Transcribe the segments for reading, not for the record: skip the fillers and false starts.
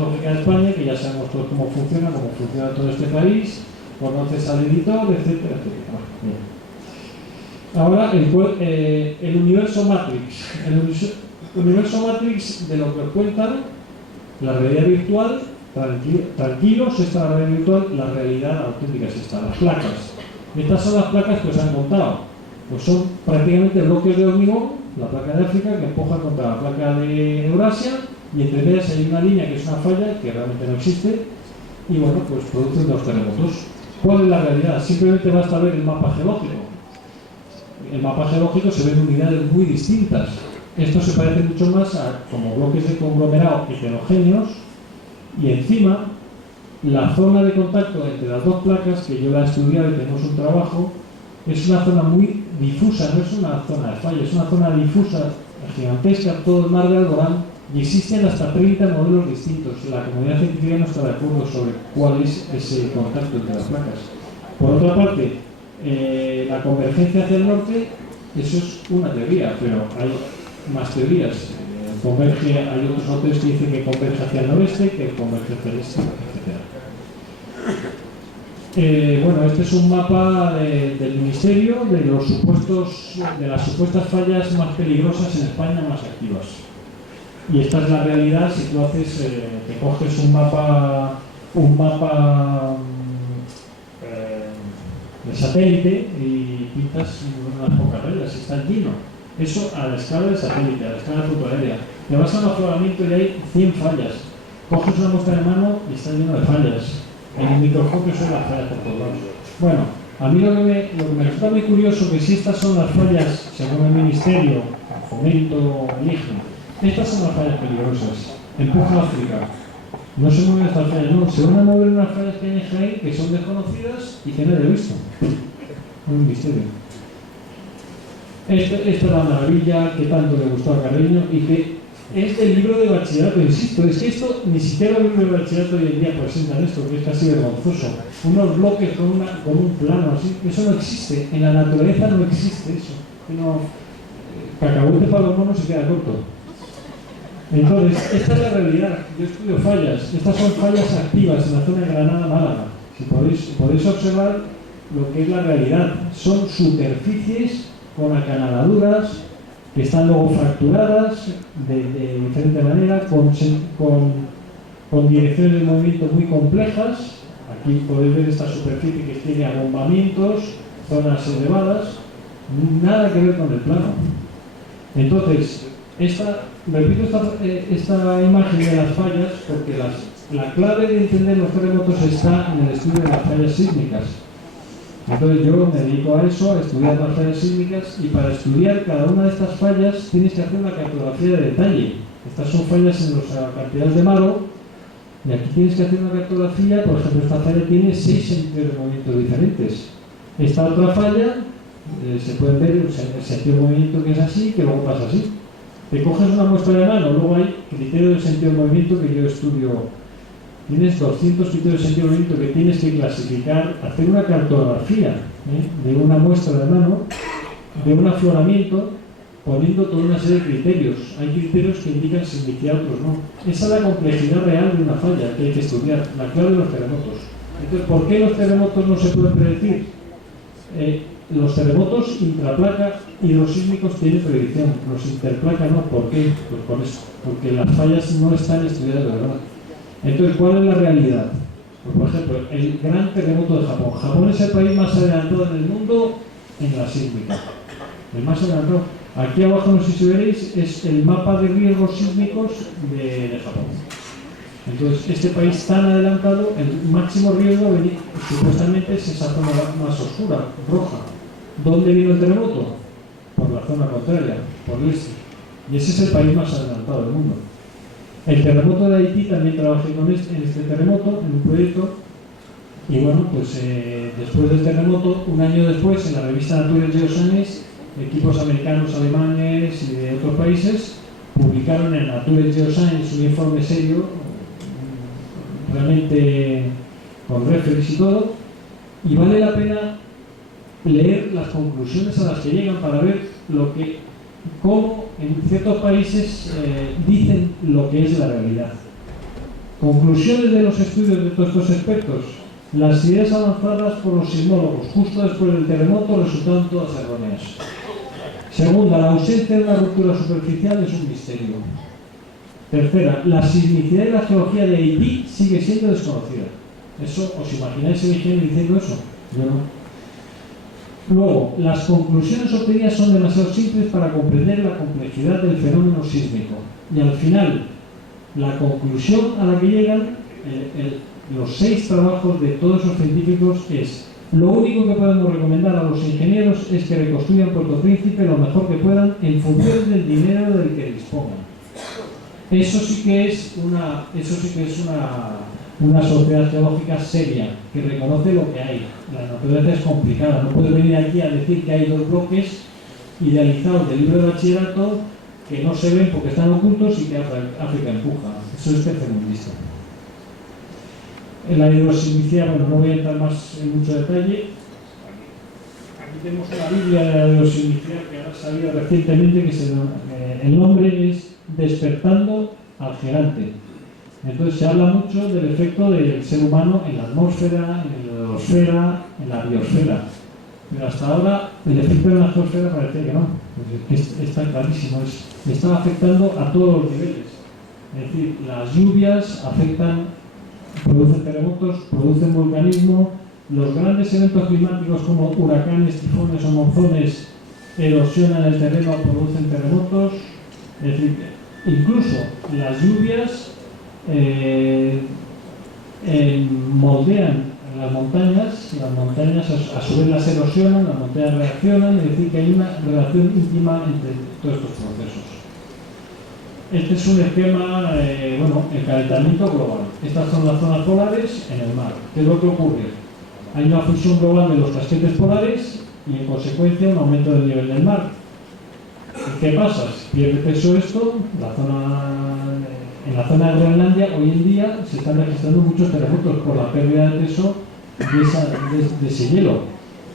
geológica de España, que ya sabemos todos cómo funciona todo este país, conoces al editor, etcétera, etcétera. Ahora, el universo Matrix. El universo Matrix, de lo que os cuentan, la realidad virtual, tranquilos, esta es la realidad virtual, la realidad auténtica es esta, las placas. Estas son las placas que os han montado. Pues son prácticamente bloques de hormigón, la placa de África, que empuja contra la placa de Eurasia, y entre ellas hay una línea que es una falla, que realmente no existe, y bueno, pues producen los terremotos. ¿Cuál es la realidad? Simplemente basta ver el mapa geológico. El mapa geológico se ven unidades muy distintas. Esto se parece mucho más a como bloques de conglomerado heterogéneos, y encima la zona de contacto entre las dos placas, que yo la he estudiado y tenemos un trabajo, es una zona muy difusa, no es una zona de falla, es una zona difusa, gigantesca, todo el mar de Alborán, y existen hasta 30 modelos distintos. La comunidad científica no está de acuerdo sobre cuál es ese contacto entre las placas. Por otra parte, la convergencia hacia el norte, eso es una teoría, pero hay más teorías. Hay otros autores que dicen que converge hacia el noreste, que converge hacia el este, etc. Bueno, este es un mapa del Ministerio de las supuestas fallas más peligrosas en España, más activas. Y esta es la realidad. Si tú haces, te coges un mapa de satélite y pintas unas pocas rayas, está lleno. Eso a la escala de satélite, a la escala de foto aérea. Te vas a un afloramiento y hay 100 fallas. Coges una muestra de mano y está lleno de fallas. En el microscopio son las fallas por todos lados. Bueno, a mí lo que me resulta muy curioso, que si estas son las fallas, según el Ministerio, Fomento, IEGI, estas son las fallas peligrosas. Empuja a África. No se mueven estas fallas, no. Se van a mover unas fallas que hay en Jaén, que son desconocidas y que nadie ha visto. Un misterio. Esta es la maravilla que tanto le gustó a Carreño y que es del libro de bachillerato, insisto. Es que esto, ni siquiera el libro de bachillerato hoy en día presentan esto, que es casi vergonzoso. Unos bloques con un plano así. Eso no existe. En la naturaleza no existe eso. Cacahuete para los monos se queda corto. Entonces, esta es la realidad. Yo estudio fallas. Estas son fallas activas en la zona de Granada-Málaga. Si podéis observar lo que es la realidad. Son superficies con acanaladuras que están luego fracturadas de diferente manera, con direcciones de movimiento muy complejas. Aquí podéis ver esta superficie que tiene abombamientos, zonas elevadas, nada que ver con el plano. Entonces, repito esta imagen de las fallas porque la clave de entender los terremotos está en el estudio de las fallas sísmicas. Entonces yo me dedico a eso, a estudiar las fallas sísmicas, y para estudiar cada una de estas fallas tienes que hacer una cartografía de detalle. Estas son fallas en los acantilados de Maro, y aquí tienes que hacer una cartografía. Por ejemplo, esta falla tiene 6 sentidos de movimiento diferentes. Esta otra falla, se puede ver el sentido de movimiento que es así, que luego pasa así. Te coges una muestra de mano, luego hay criterio de sentido de movimiento que yo estudio. Tienes 200 criterios de sentido de movimiento que tienes que clasificar, hacer una cartografía de una muestra de mano, de un afloramiento, poniendo toda una serie de criterios. Hay criterios que indican significado, otros no. Esa es la complejidad real de una falla que hay que estudiar, la clave de los terremotos. Entonces, ¿por qué los terremotos no se pueden predecir? Los terremotos intraplaca y los sísmicos tienen predicción, los interplaca no. ¿Por qué? Pues por eso, porque las fallas no están estudiadas de verdad. Entonces, ¿cuál es la realidad? Pues, por ejemplo, el gran terremoto de Japón. Japón es el país más adelantado en el mundo en la sísmica. El más adelantado. Aquí abajo, no sé si veréis, es el mapa de riesgos sísmicos de Japón. Entonces, este país tan adelantado, el máximo riesgo supuestamente es esa zona más oscura, roja. ¿Dónde vino el terremoto? Por la zona contraria, por el este. Y ese es el país más adelantado del mundo. El terremoto de Haití, también trabajé en este terremoto, en un proyecto, y bueno, pues después del terremoto, un año después, en la revista Nature Geoscience, equipos americanos, alemanes y de otros países publicaron en Nature Geoscience un informe serio, realmente con referees y todo, y vale la pena leer las conclusiones a las que llegan para ver cómo en ciertos países dicen lo que es la realidad. Conclusiones de los estudios de todos estos expertos. Las ideas avanzadas por los sismólogos justo después del terremoto resultaron todas erróneas. Segunda, la ausencia de una ruptura superficial es un misterio. Tercera, la sismicidad y la geología de Haití sigue siendo desconocida. ¿Eso os imagináis el ingeniero diciendo eso? Yo no. Luego, las conclusiones obtenidas son demasiado simples para comprender la complejidad del fenómeno sísmico. Y al final, la conclusión a la que llegan los 6 trabajos de todos esos científicos es: lo único que podemos recomendar a los ingenieros es que reconstruyan Puerto Príncipe lo mejor que puedan en función del dinero del que dispongan. Eso sí que es una sociedad geológica seria, que reconoce lo que hay. La naturaleza es complicada, no puede venir aquí a decir que hay 2 bloques idealizados del libro de bachillerato que no se ven porque están ocultos y que África empuja. Eso es tercermundista. En la hidrosismicidad, bueno, no voy a entrar más en mucho detalle. Aquí tenemos una Biblia de la hidrosismicidad que ha salido recientemente, que el nombre es Despertando al Gigante. Entonces se habla mucho del efecto del ser humano en la atmósfera, en la hidrosfera, en la biosfera. Pero hasta ahora el efecto en la atmósfera parece que no. Está clarísimo. Está afectando a todos los niveles. Es decir, las lluvias afectan, producen terremotos, producen volcanismo. Los grandes eventos climáticos como huracanes, tifones o monzones erosionan el terreno, producen terremotos. Es decir, incluso las lluvias moldean las montañas a su vez las erosionan, las montañas reaccionan, es decir, que hay una relación íntima entre todos estos procesos. Este es un esquema, el calentamiento global. Estas son las zonas polares en el mar. ¿Qué es lo que ocurre? Hay una fusión global de los casquetes polares y en consecuencia un aumento del nivel del mar. ¿Qué pasa? Pierde peso esto, en la zona de Groenlandia hoy en día se están registrando muchos terremotos por la pérdida de peso de ese hielo.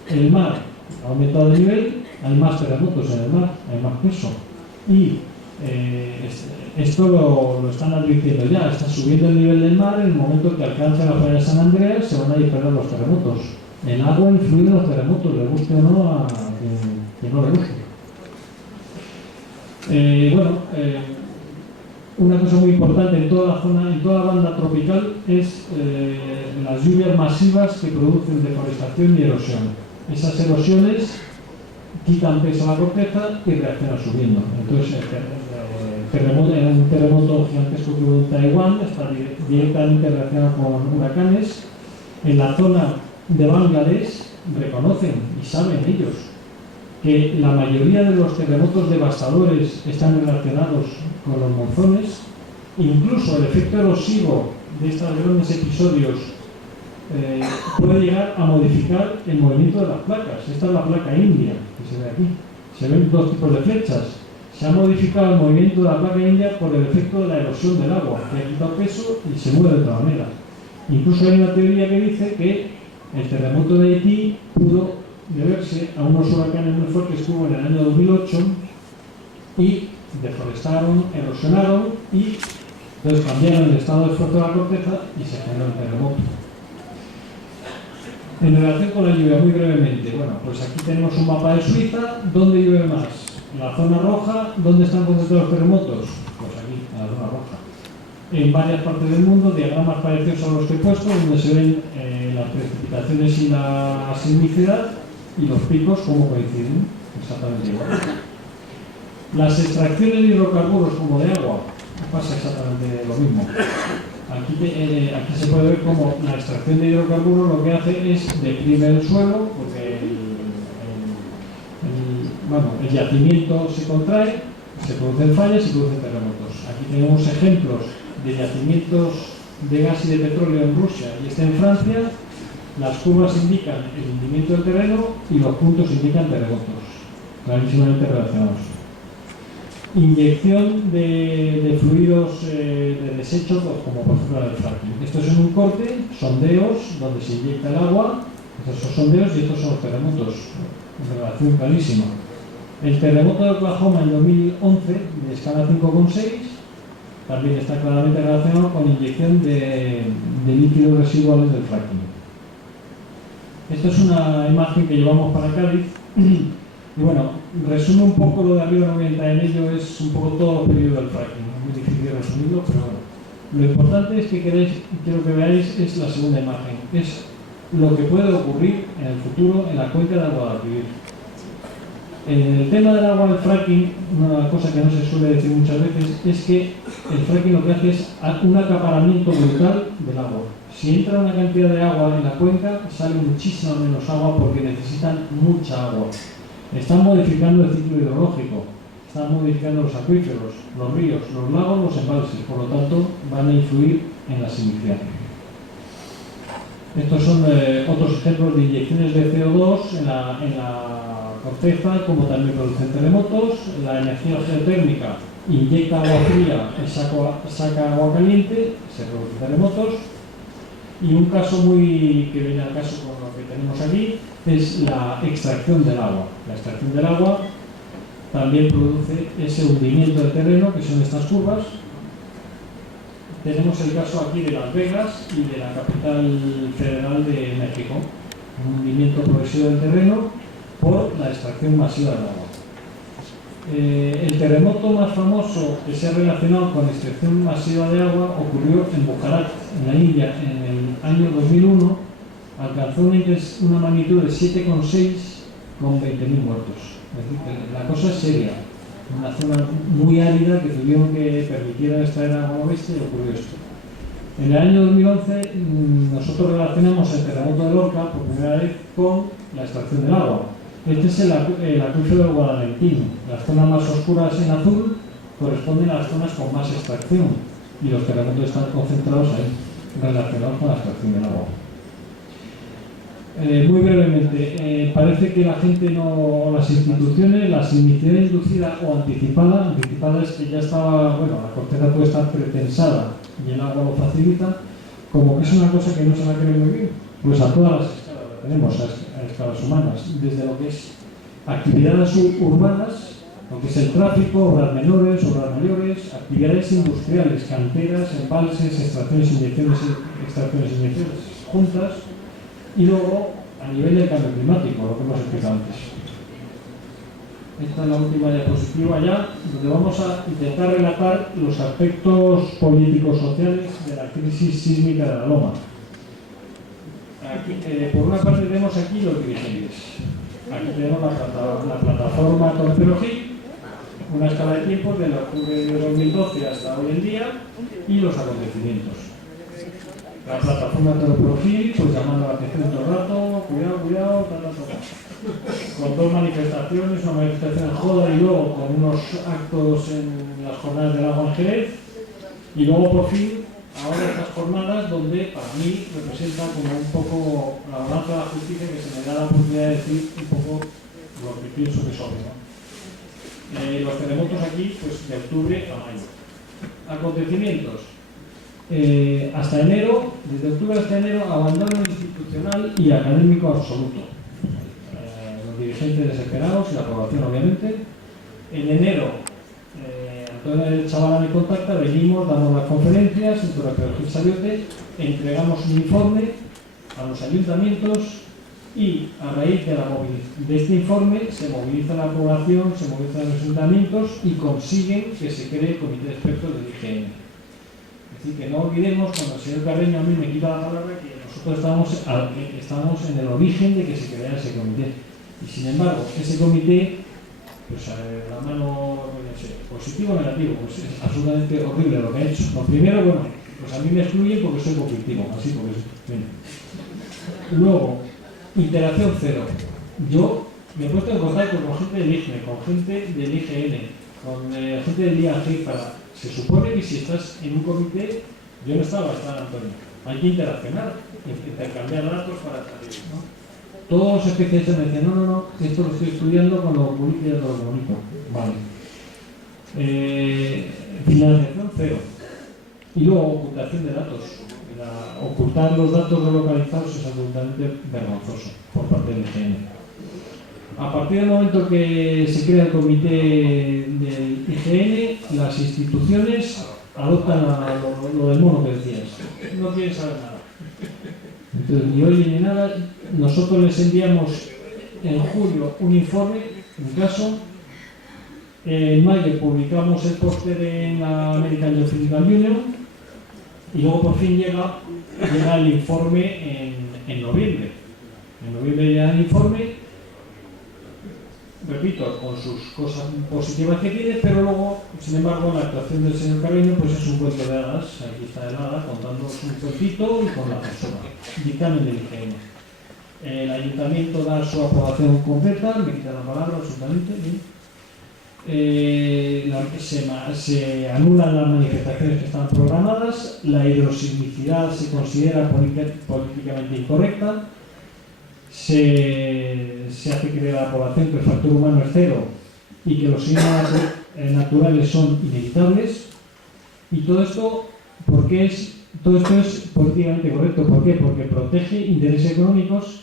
El mar ha aumentado de nivel, hay más terremotos en el mar, hay más peso. Y esto lo están advirtiendo ya, está subiendo el nivel del mar. En el momento que alcance la playa de San Andreas se van a disparar los terremotos. El agua influye en los terremotos, le guste o no a quien no le guste. Una cosa muy importante en toda la zona, en toda la banda tropical, es las lluvias masivas que producen deforestación y erosión. Esas erosiones quitan peso a la corteza y reaccionan subiendo. Entonces, un terremoto gigantesco que hubo en Taiwán está directamente relacionado con huracanes. En la zona de Bangladesh reconocen y saben ellos que la mayoría de los terremotos devastadores están relacionados con los monzones. Incluso el efecto erosivo de estos grandes episodios puede llegar a modificar el movimiento de las placas. Esta es la placa india que se ve aquí. Se ven 2 tipos de flechas. Se ha modificado el movimiento de la placa india por el efecto de la erosión del agua, que ha quitado peso y se mueve de otra manera. Incluso hay una teoría que dice que el terremoto de Haití pudo deberse a unos huracanes muy fuertes que hubo en el año 2008 y deforestaron, erosionaron y entonces cambiaron el estado de esfuerzo de la corteza y se generó el terremoto. En relación con la lluvia, muy brevemente, pues aquí tenemos un mapa de Suiza. ¿Dónde llueve más? La zona roja. ¿Dónde están concentrados los terremotos? Pues aquí, en la zona roja. En varias partes del mundo, diagramas parecidos a los que he puesto, donde se ven las precipitaciones y la sismicidad y los picos como coinciden, exactamente igual. Las extracciones de hidrocarburos como de agua, pasa exactamente lo mismo. Aquí se puede ver cómo la extracción de hidrocarburos lo que hace es deprimir el suelo, porque el yacimiento se contrae, se producen fallas y se producen terremotos. Aquí tenemos ejemplos de yacimientos de gas y de petróleo en Rusia y en Francia. Las curvas indican el hundimiento del terreno y los puntos indican terremotos, clarísimamente relacionados. Inyección de fluidos de desecho, como por ejemplo la del fracking. Esto es en un corte, sondeos donde se inyecta el agua, estos son sondeos y estos son los terremotos, en relación clarísima. El terremoto de Oklahoma en 2011, de escala 5,6, también está claramente relacionado con inyección de líquidos residuales del fracking. Esta es una imagen que llevamos para Cádiz y bueno, resume un poco lo de arriba, no voy a entrar en ello, es un poco todo el periodo del fracking, es muy difícil resumirlo, pero bueno. Lo importante es que quiero que veáis es la segunda imagen, es lo que puede ocurrir en el futuro en la cuenca de Guadalquivir. En el tema del agua del fracking, una cosa que no se suele decir muchas veces es que el fracking lo que hace es un acaparamiento brutal del agua. Si entra una cantidad de agua en la cuenca, sale muchísima menos agua porque necesitan mucha agua. Están modificando el ciclo hidrológico, están modificando los acuíferos, los ríos, los lagos, los embalses, por lo tanto van a influir en la similaridad. Estos son otros ejemplos de inyecciones de CO2 en la corteza, como también producen terremotos. La energía geotérmica inyecta agua fría y saca agua caliente, se producen terremotos. Y un caso que viene al caso con lo que tenemos aquí es la extracción del agua. La extracción del agua también produce ese hundimiento del terreno, que son estas curvas. Tenemos el caso aquí de Las Vegas y de la capital federal de México. Un hundimiento progresivo del terreno por la extracción masiva del agua. El terremoto más famoso que se ha relacionado con la extracción masiva de agua ocurrió en Bujarat, en la India, en el año 2001. Alcanzó una magnitud de 7,6 con 20.000 muertos. Es decir, la cosa es seria. Una zona muy árida que tuvieron que permitir extraer agua bestia y ocurrió esto. En el año 2011 nosotros relacionamos el terremoto de Lorca por primera vez con la extracción del agua. Este es el acuífero del Guadalentín. Las zonas más oscuras en azul corresponden a las zonas con más extracción y los terremotos están concentrados ahí, relacionados con la extracción del agua. Muy brevemente, parece que la gente las instituciones, la similaridad inducida o anticipada es que ya estaba, bueno, la corteza puede estar pretensada y el agua lo facilita, como que es una cosa que no se va a querer muy bien, pues a todas las escalas la tenemos, a escalas humanas, desde lo que es actividades urbanas, lo que es el tráfico, obras menores, obras mayores, actividades industriales, canteras, embalses, extracciones, inyecciones juntas. Y luego, a nivel del cambio climático, lo que hemos explicado antes. Esta es la última diapositiva ya, donde vamos a intentar relatar los aspectos políticos sociales de la crisis sísmica de la Loma. Aquí, por una parte tenemos aquí los dirigentes. Aquí tenemos la plataforma Torperogi, una escala de tiempos de octubre de 2012 hasta hoy en día y los acontecimientos. La plataforma Torperogi, pues llamando la atención todo el rato, cuidado, con dos manifestaciones, una manifestación en Joda y luego con unos actos en las jornadas del agua en Jerez, y luego por fin ahora estas jornadas donde para mí representa como un poco la balanza de la justicia, que se me da la oportunidad de decir un poco lo que pienso que son, ¿no? Los terremotos aquí, pues de octubre a mayo. Acontecimientos. Hasta enero, desde octubre hasta enero, abandono institucional y académico absoluto. Los dirigentes desesperados y la población, obviamente. En enero, Antonio Chavala me contacta, venimos, damos las conferencias, en Torperogi Sabiote, entregamos un informe a los ayuntamientos y a raíz de este informe se moviliza la población, se movilizan los ayuntamientos y consiguen que se cree el comité de expertos del IGN. Es decir, que no olvidemos, cuando el señor Carreño a mí me quita la palabra, que nosotros estamos en el origen de que se creara ese comité. Y sin embargo, ese comité, pues la mano, no sé, positivo o negativo, pues es absolutamente horrible lo que ha hecho. Lo primero, bueno, pues a mí me excluyen porque soy conflictivo, así porque bien. Luego, interacción cero. Yo me he puesto en contacto con gente del IGNE, con gente del IGN, con gente del IAG. Se supone que si estás en un comité, yo no estaba Antonio, hay que interaccionar, intercambiar datos para salir, ¿no? Todos los especialistas me decían, no, esto lo estoy estudiando con lo bonito y todo lo bonito. Vale. Financiación cero. Y luego ocultación de datos. Ocultar los datos relocalizados es absolutamente vergonzoso por parte del IGN. A partir del momento que se crea el comité del IGN, las instituciones adoptan lo del mono que decías. No quieren saber nada. Entonces, ni oye ni nada. Nosotros les enviamos en julio un informe, en mi caso. En mayo publicamos el póster en la American Geophysical Union y luego por fin llega el informe en noviembre. En noviembre llega el informe, repito, con sus cosas positivas que tiene, pero luego, sin embargo, la actuación del señor Carreño pues es un cuento de hadas. Aquí está el hada contando un cuentito y con la persona. Dictamen del IGN. El ayuntamiento da su aprobación completa, me quita la palabra absolutamente. Se anulan las manifestaciones que están programadas, la hidrosismicidad se considera políticamente incorrecta, se hace creer a la población que el factor humano es cero y que los signos naturales son inevitables, y todo esto es políticamente correcto. ¿Por qué? Porque protege intereses económicos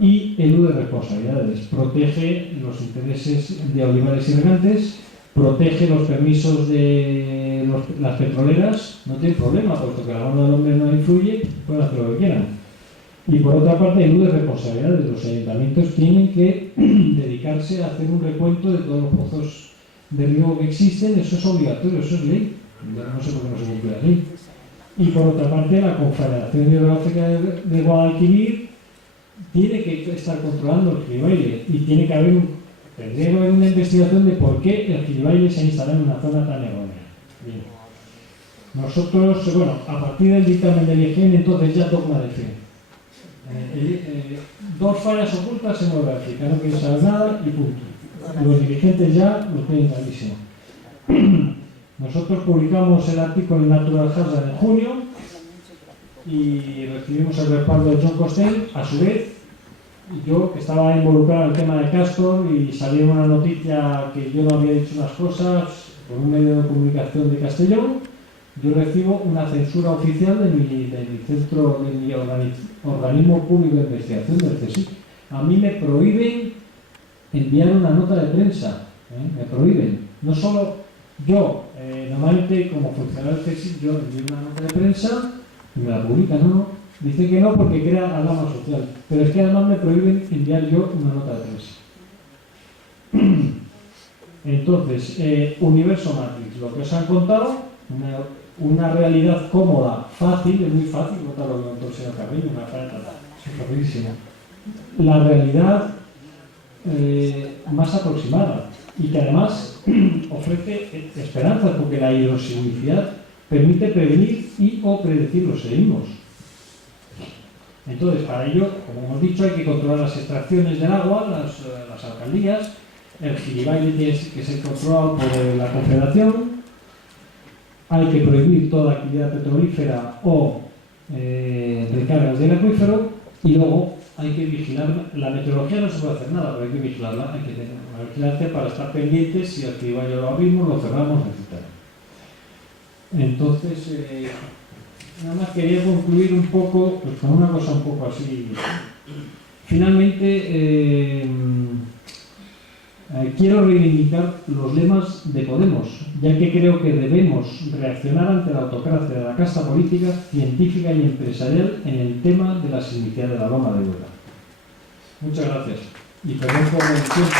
y elude responsabilidades, protege los intereses de olivares y regantes, protege los permisos de las petroleras, no tiene problema, puesto que la mano del hombre no influye, pueden hacer lo que quieran. Y por otra parte, elude responsabilidades. Los ayuntamientos tienen que dedicarse a hacer un recuento de todos los pozos de riego que existen. Eso es obligatorio, eso es ley. No sé por qué no se cumple la ley. Y por otra parte, la Confederación Hidrográfica de Guadalquivir tiene que estar controlando el gilibaile y tendría que haber una investigación de por qué el gilibaile se ha instalado en una zona tan errónea. Bien. Nosotros, a partir del dictamen del IGN, entonces ya dogma de fe. Dos fallas ocultas se mueve África, no quieren saber nada y punto. Los dirigentes ya lo tienen clarísimo. Nosotros publicamos el artículo en Natural Hazard en junio y recibimos el respaldo de John Costain. A su vez, yo, que estaba involucrado en el tema de Castor, y salió una noticia que yo no había dicho unas cosas por un medio de comunicación de Castellón, yo recibo una censura oficial de mi centro, de mi organismo público de investigación, del CSIC. A mí me prohíben enviar una nota de prensa, me prohíben. No solo yo, normalmente como funcionario del CSIC, yo envío una nota de prensa y me la publican, ¿no? Dice que no porque crea alarma social, pero es que además me prohíben enviar yo una nota de prensa. Entonces, Universo Matrix, lo que os han contado, una realidad cómoda, fácil, es muy fácil contar lo que contó el señor Carrillo, una falta, es rapidísimo. La realidad más aproximada y que además ofrece esperanzas, porque la hidrosismicidad permite prevenir y o predecir los seísmos. Entonces, para ello, como hemos dicho, hay que controlar las extracciones del agua, las alcaldías, el gilibaile tiene que ser controlado por la Confederación, hay que prohibir toda actividad petrolífera o recargas del acuífero, y luego hay que vigilar. La meteorología no se puede hacer nada, pero hay que vigilarla, hay que tener una vigilancia para estar pendientes si el gilibaile lo abrimos, lo cerramos, etc. Entonces, nada más quería concluir un poco pues, con una cosa un poco así. Finalmente, quiero reivindicar los lemas de Podemos, ya que creo que debemos reaccionar ante la autocracia de la casta política, científica y empresarial en el tema de la sismicidad de la Loma de Duero. Muchas gracias. Y perdón por el tiempo.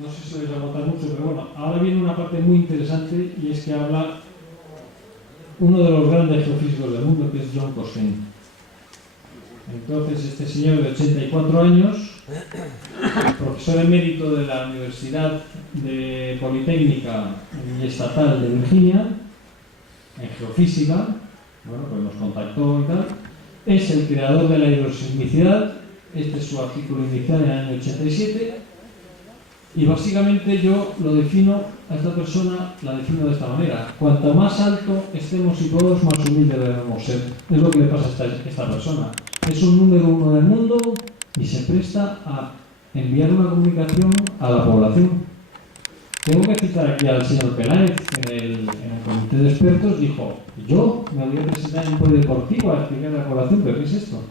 No sé si les va a gustar mucho, pero bueno, ahora viene una parte muy interesante, y es que habla uno de los grandes geofísicos del mundo, que es John Costain. Entonces, este señor de 84 años, profesor emérito de la Universidad Politécnica y Estatal de Virginia, en geofísica, bueno, pues nos contactó y tal, es el creador de la hidrosismicidad. Este es su artículo inicial en el año 87, y básicamente yo lo defino a esta persona, la defino de esta manera: cuanto más alto estemos y todos, más humildes debemos ser. Es lo que le pasa a esta persona. Es un número uno del mundo y se presta a enviar una comunicación a la población. tengo que citar aquí al señor Peláez, que en el comité de expertos dijo: yo me voy a presentar en un polideportivo a explicar la población, pero ¿qué es esto?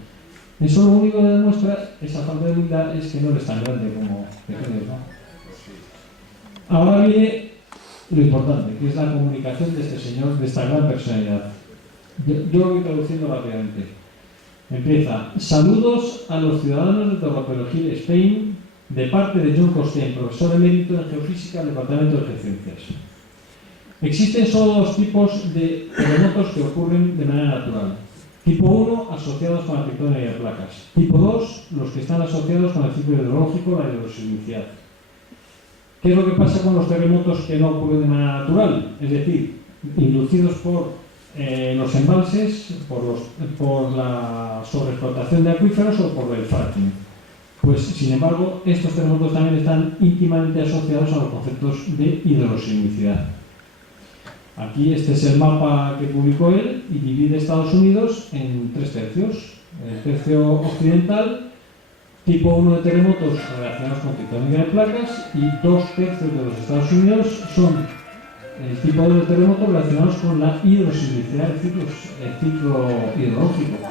Eso lo único que demuestra esa falta de humildad, es que no eres tan grande como te crees, ¿no? Ahora viene lo importante, que es la comunicación de este señor, de esta gran personalidad. Yo lo voy traduciendo rápidamente. Empieza: saludos a los ciudadanos de Torreperogil, Spain, de parte de John Costain, profesor emérito en Geofísica del Departamento de Geociencias. Existen solo dos tipos de terremotos que ocurren de manera natural. Tipo 1, asociados con la tectónica de placas. Tipo 2, los que están asociados con el ciclo hidrológico, la hidrosismicidad. ¿Qué es lo que pasa con los terremotos que no ocurren de manera natural? Es decir, inducidos por los embalses, por la sobreexplotación de acuíferos o por el fracking. Pues, sin embargo, estos terremotos también están íntimamente asociados a los conceptos de hidrosismicidad. Aquí este es el mapa que publicó él y divide Estados Unidos en 3 tercios. El tercio occidental, tipo 1 de terremotos relacionados con tectónica de placas, y 2 tercios de los Estados Unidos son el tipo 2 de terremotos relacionados con la hidrosismicidad, el ciclo hidrológico.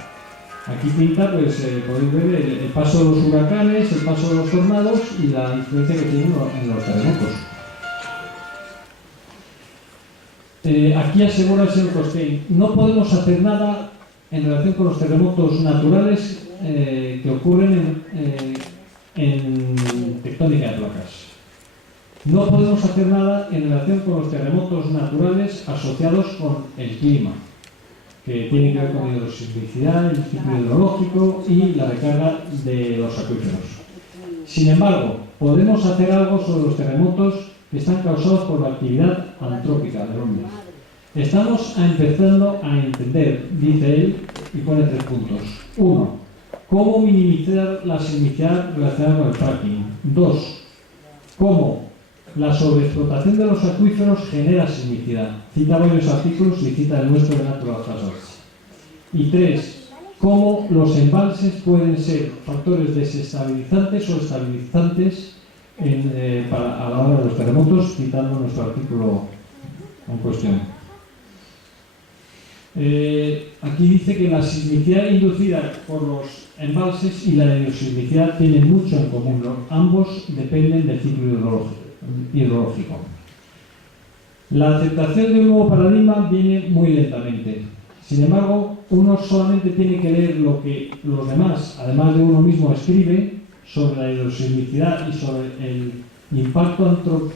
Aquí pinta, pues podéis ver el paso de los huracanes, el paso de los tornados y la influencia que tienen en los terremotos. Aquí asegura el señor Costain: no podemos hacer nada en relación con los terremotos naturales que ocurren en tectónica de placas. No podemos hacer nada en relación con los terremotos naturales asociados con el clima, que tienen que ver con la hidrosismicidad, el ciclo hidrológico y la recarga de los acuíferos. Sin embargo, podemos hacer algo sobre los terremotos que están causados por la actividad antrópica del hombre. Estamos empezando a entender, dice él, y pone 3 puntos. 1. Cómo minimizar la sismicidad relacionada con el fracking. 2. Cómo la sobreexplotación de los acuíferos genera sismicidad. Cita varios artículos y cita el nuestro de Natural Hazards. Y 3. Cómo los embalses pueden ser factores desestabilizantes o estabilizantes a la hora de los terremotos, citando nuestro artículo en cuestión. Aquí dice que la sismicidad inducida por los embalses y la hidrosismicidad tienen mucho en común. Ambos dependen del ciclo hidrológico. La aceptación de un nuevo paradigma viene muy lentamente. Sin embargo, uno solamente tiene que leer lo que los demás, además de uno mismo, escribe sobre la hidrosismicidad y sobre el impacto antrópico